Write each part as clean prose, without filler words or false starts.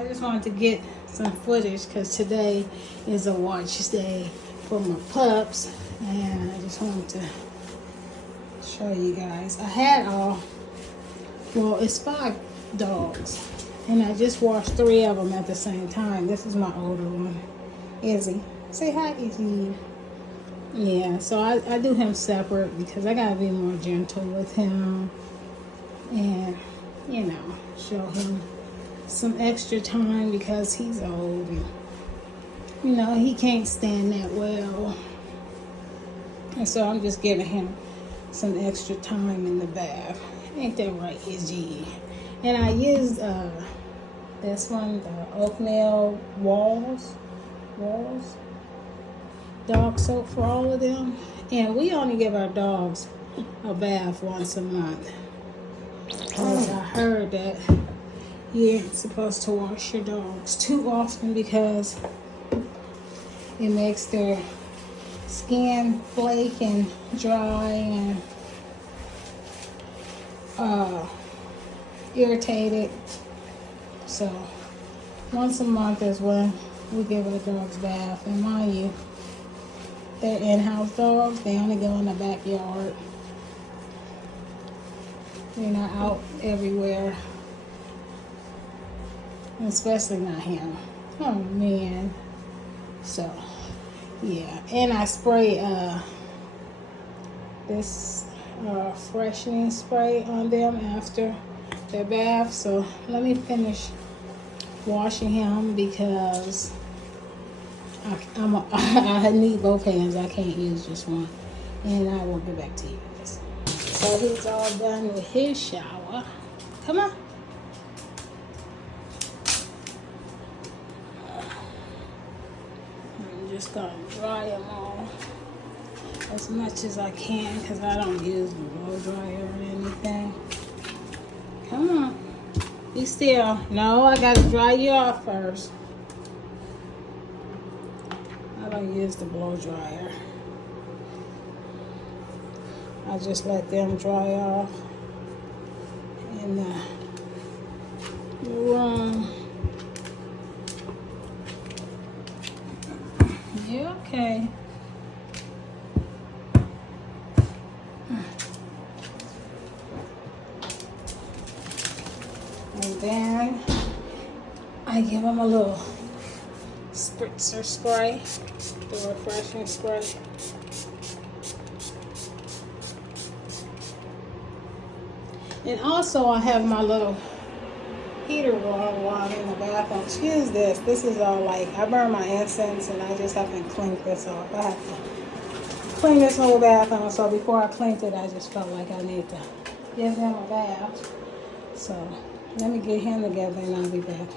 I just wanted to get some footage because today is a watch day for my pups, and I just wanted to show you guys. I had well, it's 5 dogs, and I just washed 3 of them at the same time. This is my older one, Izzy. Say hi, Izzy. Yeah, so I do him separate because I gotta be more gentle with him, and you know, show him some extra time because he's old and you know he can't stand that well, and so I'm just giving him some extra time in the bath. Ain't that right, Izzy? And I used this one, the Oaknail Walls dog soap for all of them, and we only give our dogs a bath once a month because I heard that you ain't supposed to wash your dogs too often because it makes their skin flake and dry and irritated. So once a month is when we give the dogs bath, and mind you, they're in-house dogs. They only go in the backyard. They're not out everywhere. Especially not him. Oh man. So yeah. And I spray this freshening spray on them after their bath. So let me finish washing him because I need both hands. I can't use just one. And I will get back to you guys. So he's all done with his shower. Come on. I'm just going to dry them all as much as I can because I don't use the blow dryer or anything. Come on. Be still. No, I got to dry you off first. I don't use the blow dryer. I just let them dry off in the room. You okay? And then I give them a little spritzer spray, the refreshing spray. And also I have my little heater going while I'm in the bathroom. Excuse this. This is all like, I burn my incense and I just have to clean this off. I have to clean this whole bathroom. So before I cleaned it, I just felt like I need to give him a bath. So let me get him together and I'll be back.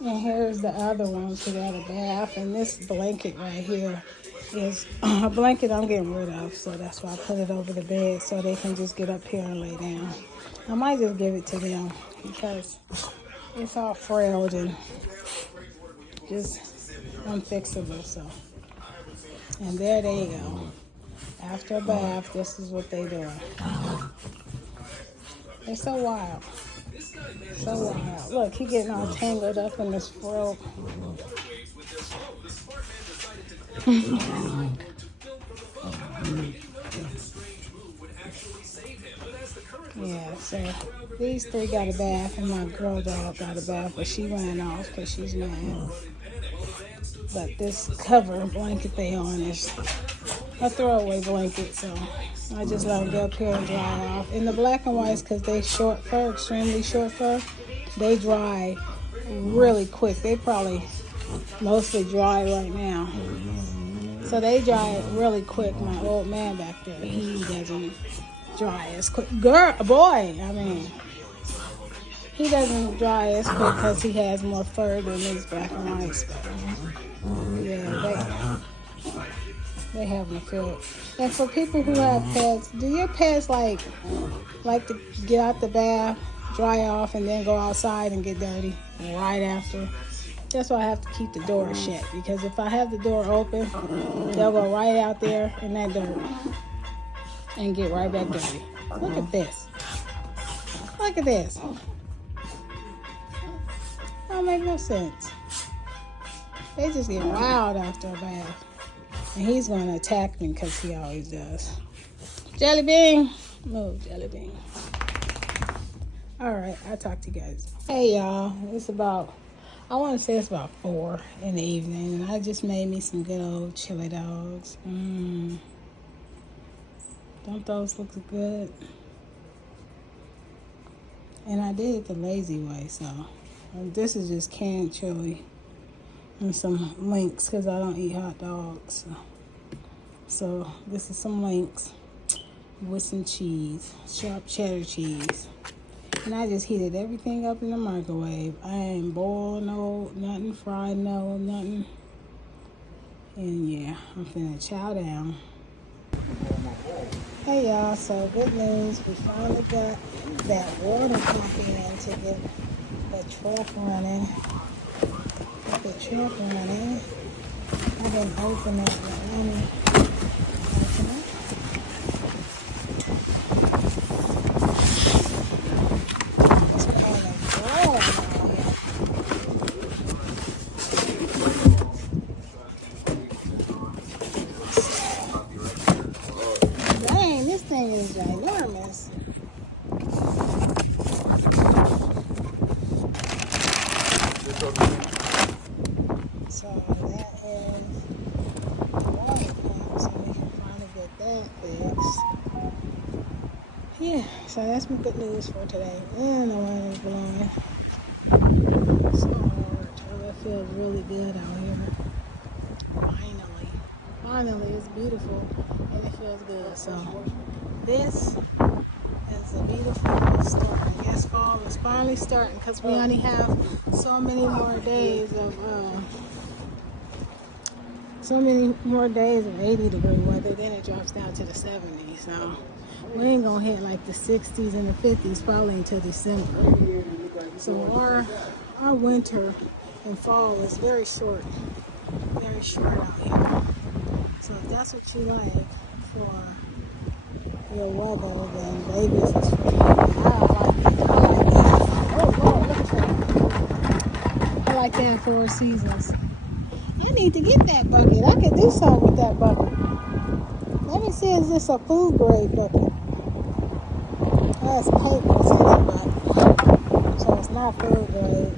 And here's the other ones who got a bath. And this blanket right here is a blanket I'm getting rid of. So that's why I put it over the bed so they can just get up here and lay down. I might just give it to them because it's all frailed and just unfixable. So, and there they go. After a bath, this is what they do. They're so wild. So wild. Look, he getting all tangled up in this throat. Yeah, so these 3 got a bath, and my girl dog got a bath, but she ran off because she's mad. But this cover blanket they on is a throwaway blanket, so I just let them go up here and dry off. And the black and whites, because they short fur, extremely short fur, they dry really quick. They probably mostly dry right now. So they dry really quick. My old man back there, he doesn't dry as quick. Boy, I mean, he doesn't dry as quick because he has more fur than these black and whites. Yeah, they have them filled. And for people who have pets, do your pets like to get out the bath, dry off, and then go outside and get dirty right after? That's why I have to keep the door shut, because if I have the door open, they'll go right out there in that dirt and get right back dirty. Look at this. Look at this. don't make no sense. They just get wild after a bath. And he's going to attack me because he always does. Jelly Bean. Move, Jelly Bean. All right, I'll talk to you guys. Hey, y'all. It's about, I want to say it's about 4 in the evening. And I just made me some good old chili dogs. Don't those look good? And I did it the lazy way, so this is just canned chili and some links because I don't eat hot dogs. So this is some links with some cheese, sharp cheddar cheese. And I just heated everything up in the microwave. I ain't boiled no, nothing fried, no, nothing. And yeah, I'm finna chow down. Hey y'all, so good news. We finally got that water pump in to get the truck running. Get the truck running. I didn't open it, but let me open it. It's kind of warm out here. Dang, this thing is ginormous. So that is the water pump, so we can finally get that fixed. Yeah, so that's my good news for today. And the wind is blowing. So it feels really good out here. Finally, it's beautiful and it feels good. So this is a beautiful start. I guess fall is finally starting because we only have so many more days of 80-degree weather. Then it drops down to the 70s. So we ain't gonna hit like the 60s and the 50s probably until December. So our winter and fall is very short out here. So if that's what you like for your weather, then Vegas is for you. I like that 4 seasons. I need to get that bucket. I could do something with that bucket. Let me see, is this a food grade bucket? That's paint that's in that bucket. So it's not food grade.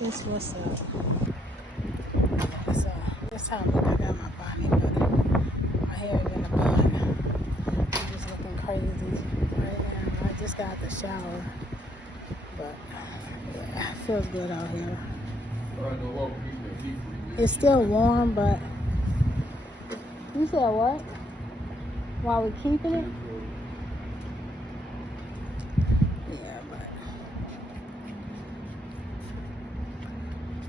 That's what's up. So this time I got my body, but my hair is in a bun. I'm just looking crazy right now. I just got the shower, but yeah, it feels good out here. It's still warm, but you said what? While we're keeping it?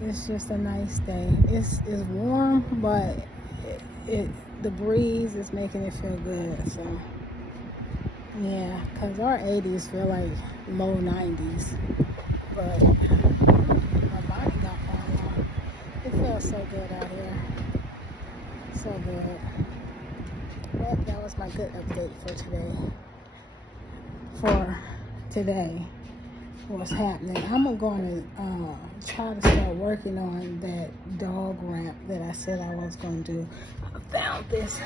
It's just a nice day. It's warm, but the breeze is making it feel good. So yeah, because our 80s feel like low 90s, but my body got warm. It feels so good out here, so good. But that was my good update for today. What's happening. I'm going to try to start working on that dog ramp that I said I was going to do. I found this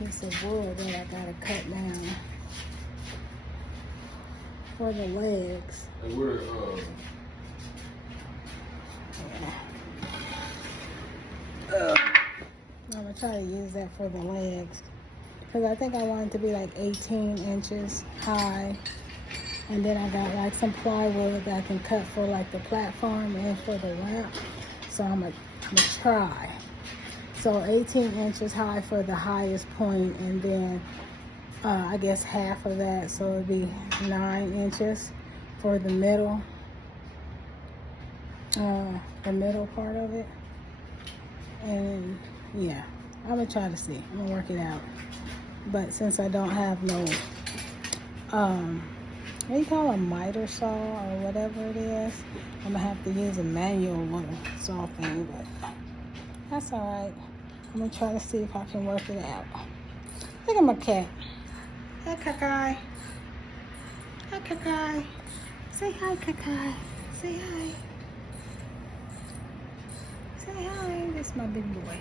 piece of wood that I got to cut down for the legs. And we're, I'm going to try to use that for the legs because I think I want it to be like 18 inches high. And then I got like some plywood that I can cut for like the platform and for the ramp. So I'm gonna try. So 18 inches high for the highest point, and then I guess half of that, so it'd be 9 inches for the middle part of it. And yeah, I'm gonna try to see. I'm gonna work it out. But since I don't have no what do you call a miter saw or whatever it is. I'm gonna have to use a manual little saw thing, but that's all right. I'm gonna try to see if I can work it out. Look at my cat. Hey, Kakai. Hi, Kakai. Say hi, Kakai. Say hi. Say hi. That's my big boy.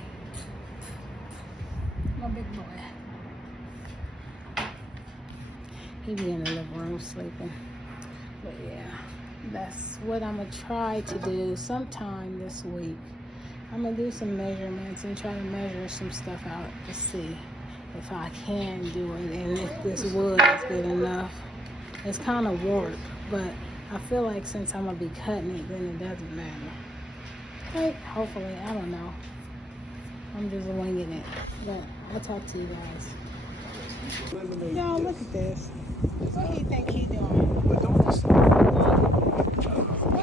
My big boy. He be in the living room sleeping. But yeah, that's what I'm gonna try to do sometime this week. I'm gonna do some measurements and try to measure some stuff out to see if I can do it and if this wood is good enough. It's kind of warped, but I feel like since I'm gonna be cutting it, then it doesn't matter. Hey, hopefully, I don't know. I'm just winging it, but I'll talk to you guys. Y'all, look at this. What do you think he doing? What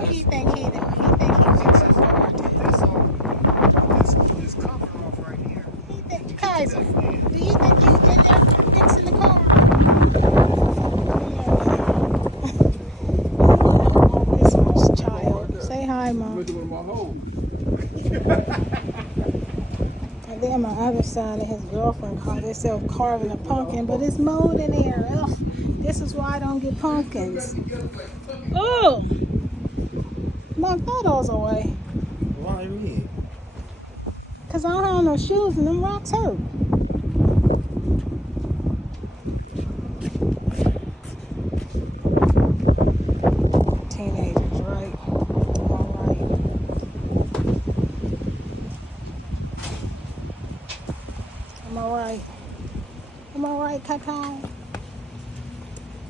do you think he doing? He think he fixing the car too. This cover off right here. He think, Kaiser, do you think he's in there fixing the car? Oh, this old child. Say hi, Mom. And then my other son and his girlfriend called themselves carving a pumpkin, but it's mold in there. Ugh. This is why I don't get pumpkins. Oh! Knock those away. Why me? Because I don't have no shoes and them rocks hurt. Teenagers, right? All right. Am I right? Am I right, Kakai?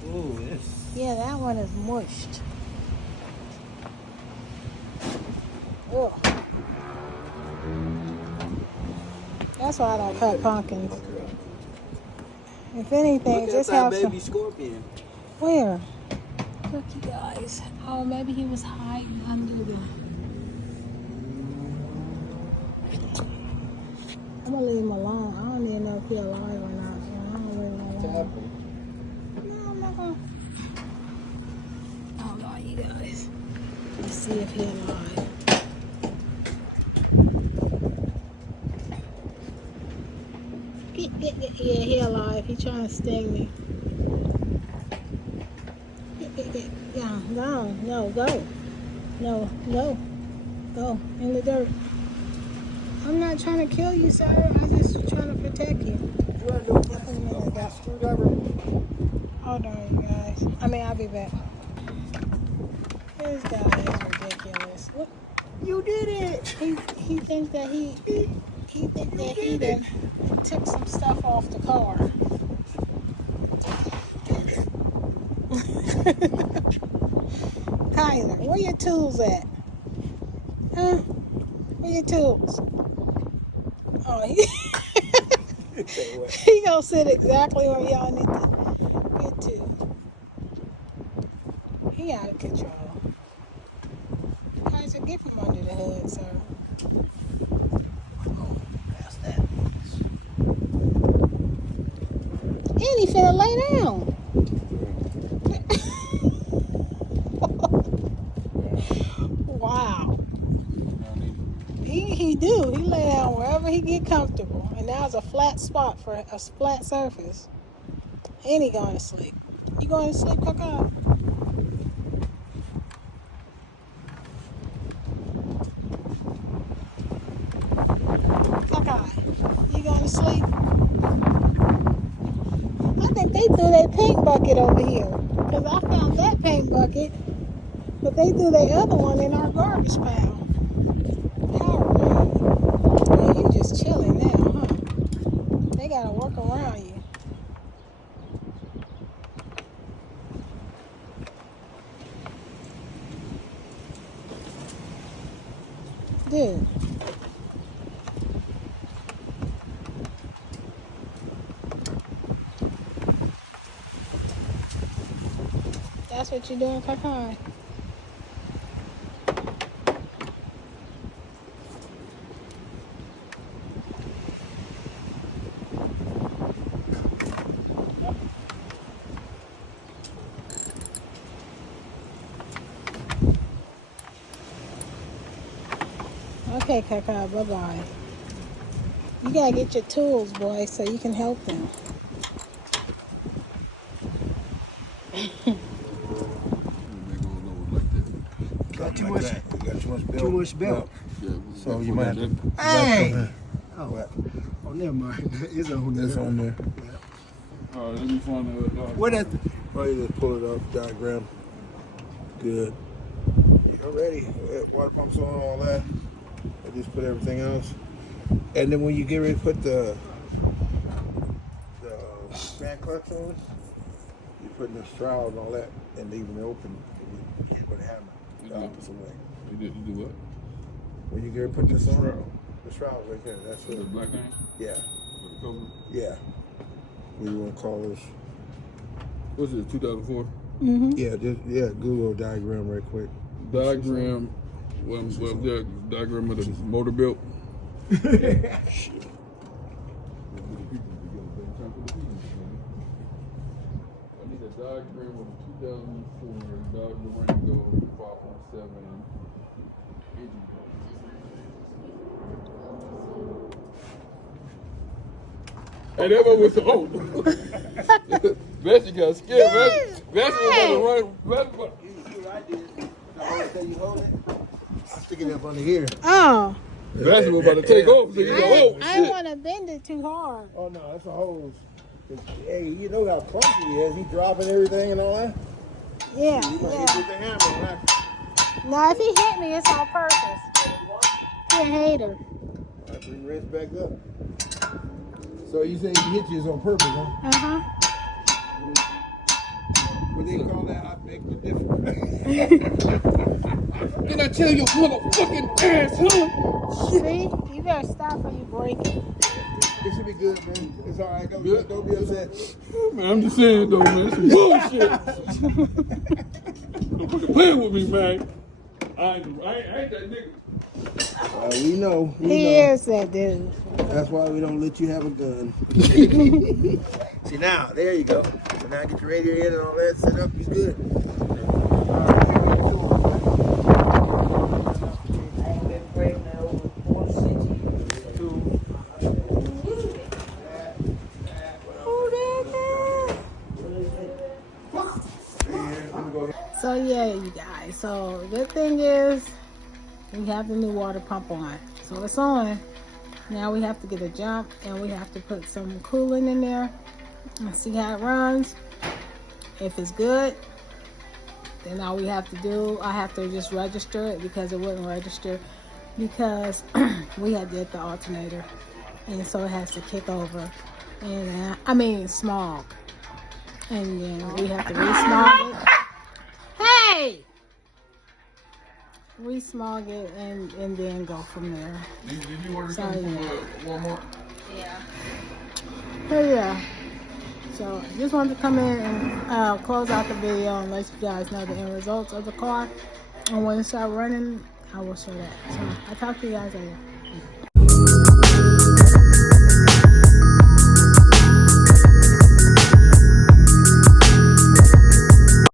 Oh, yes. Yeah, that one is mushed. Ugh. That's why I don't cut pumpkins. If anything, Look just at have that some. baby scorpion. Where? Look, you guys. Oh, maybe he was hiding under the. I'm gonna leave him alone. I don't even know if he's alive or not. So I don't really know. No, I'm not gonna. Hold on, you guys. Let's see if he's alive. Get. Yeah, he alive. He trying to sting me. Get. Yeah, no, go. No, go. Go. In the dirt. I'm not trying to kill you, sir. I'm just trying to protect you. Screwdriver. Hold on, you guys. I'll be back. This guy is ridiculous. Look, You did it. he thinks that he done took some stuff off the car. Kyler, where your tools at? Huh? Where your tools? Oh, he gonna sit exactly where y'all need to get to. He out of control. Kaiser, get from under the hood, sir. Oh, that's that. And he finna lay down. Wow. He do. He lay down wherever he get comfortable. And now it's a flat spot for a flat surface. And he going to sleep. You going to sleep, Kaka? Kaka, you going to sleep? I think they threw that paint bucket over here. Because I found that paint bucket. But they threw the other one in our garbage pile. How rude. Man, you just chilling now, huh? They gotta work around you. Dude. That's what you're doing, Kakai. Okay, Kaka, bye-bye. You gotta get your tools, boy, so you can help them. Got too much. You got too much belt. Too much belt. Yeah. So you might have to. Hey! Oh, Oh, oh, never mind. It's on there. it's on there. All right, let me find the What that? Oh, you just pull it up, diagram. Good. You're ready. Water pumps on, all that. I just put everything else. And then when you get ready to put the fan clutch on, you put the shroud and all that, and leaving it open. You hit with a hammer the opposite way. You do what? When you get ready to put this on, the shroud right there. That's The it. black thing? Yeah, With the cover? yeah. What do you want to call this? What's it, 2004? Yeah, just Google diagram right quick. Diagram, the diagram of the motor belt. I need a diagram of the 2004 Dodge Durango 5.7 engine cover. Hey, that one was oh. Bessie got scared. Bessie was about to run. You hold it. I'm sticking it up under here. Oh, Bessie was about to take off. So you go, oh, I shit. want to bend it too hard. Oh no, that's a hose. Hey, you know how clumsy he is. He dropping everything and all that. Yeah, You might yeah. hit the hammer. Right? Now, if he hit me, it's on purpose. He a hater. I bring the rest back up. So you say he hit you on purpose, huh? Uh-huh. What they call that? I beg the difference. Did I tell you, motherfucking asshole? See? You better stop or you break it. It should be good, man. It's all right. Good. Don't be upset. Man, I'm just saying though, man. It's some bullshit. Don't fucking play with me, man. I ain't that nigga. We know. We He know. is that dude. That's why we don't let you have a gun. See now, there you go. So now get your radio in and all that set up. You good? So yeah, you guys. So the good thing is we have the new water pump on. So it's on. Now we have to get a jump and we have to put some coolant in there and see how it runs. If it's good, then all we have to do, I have to just register it because it wouldn't register because we had did the alternator and so it has to kick over and smog, and then we have to re-smog it. Hey! Re-smog it and then go from there. Did you order Sorry. something from Walmart? So yeah. So just wanted to come in and close out the video and let you guys know the end results of the car. And when it starts running, I will show that. So I'll talk to you guys later.